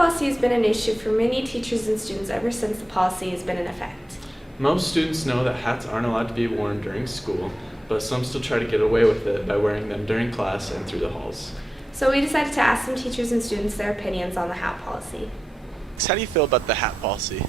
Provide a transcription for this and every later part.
policy has been an issue for many teachers and students ever since the policy has been in effect. Most students know that hats aren't allowed to be worn during school, but some still try to get away with it by wearing them during class and through the halls. So we decided to ask some teachers and students their opinions on the hat policy. How do you feel about the hat policy?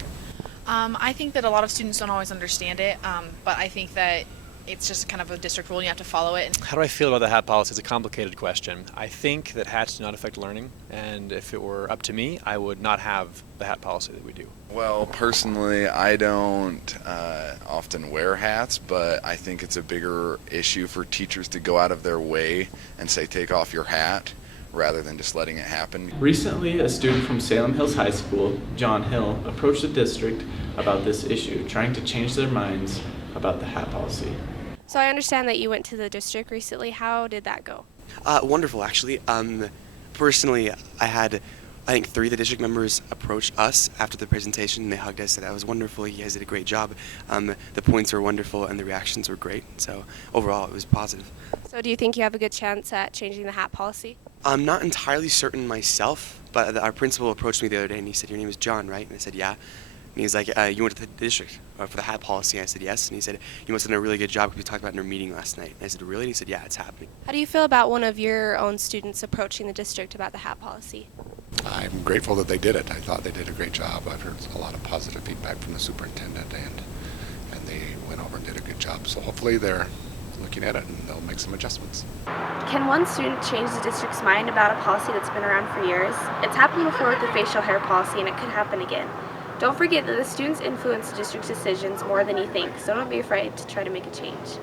I think that a lot of students don't always understand it, but I think that it's just kind of a district rule and you have to follow it. How do I feel about the hat policy? It's a complicated question. I think that hats do not affect learning, and if it were up to me, I would not have the hat policy that we do. Well, personally, I don't often wear hats, but I think it's a bigger issue for teachers to go out of their way and say, take off your hat, rather than just letting it happen. Recently, a student from Salem Hills High School, John Hill, approached the district about this issue, trying to change their minds about the hat policy. So I understand that you went to the district recently. How did that go? Wonderful, actually. Personally, I think 3 of the district members approached us after the presentation, and they hugged us, said that was wonderful, you guys did a great job. The points were wonderful, and the reactions were great, so overall it was positive. So do you think you have a good chance at changing the hat policy? I'm not entirely certain myself, but our principal approached me the other day, and he said, your name is John, right? And I said, yeah. And he was like, you went to the district for the hat policy? And I said, yes. And he said, you must have done a really good job because we talked about it in our meeting last night. And I said, really? And he said, yeah, it's happening. How do you feel about one of your own students approaching the district about the hat policy? I'm grateful that they did it. I thought they did a great job. I've heard a lot of positive feedback from the superintendent, and they went over and did a good job. So hopefully they're looking at it and they'll make some adjustments. Can one student change the district's mind about a policy that's been around for years? It's happened before with the facial hair policy, and it could happen again. Don't forget that the students influence the district's decisions more than you think, so don't be afraid to try to make a change.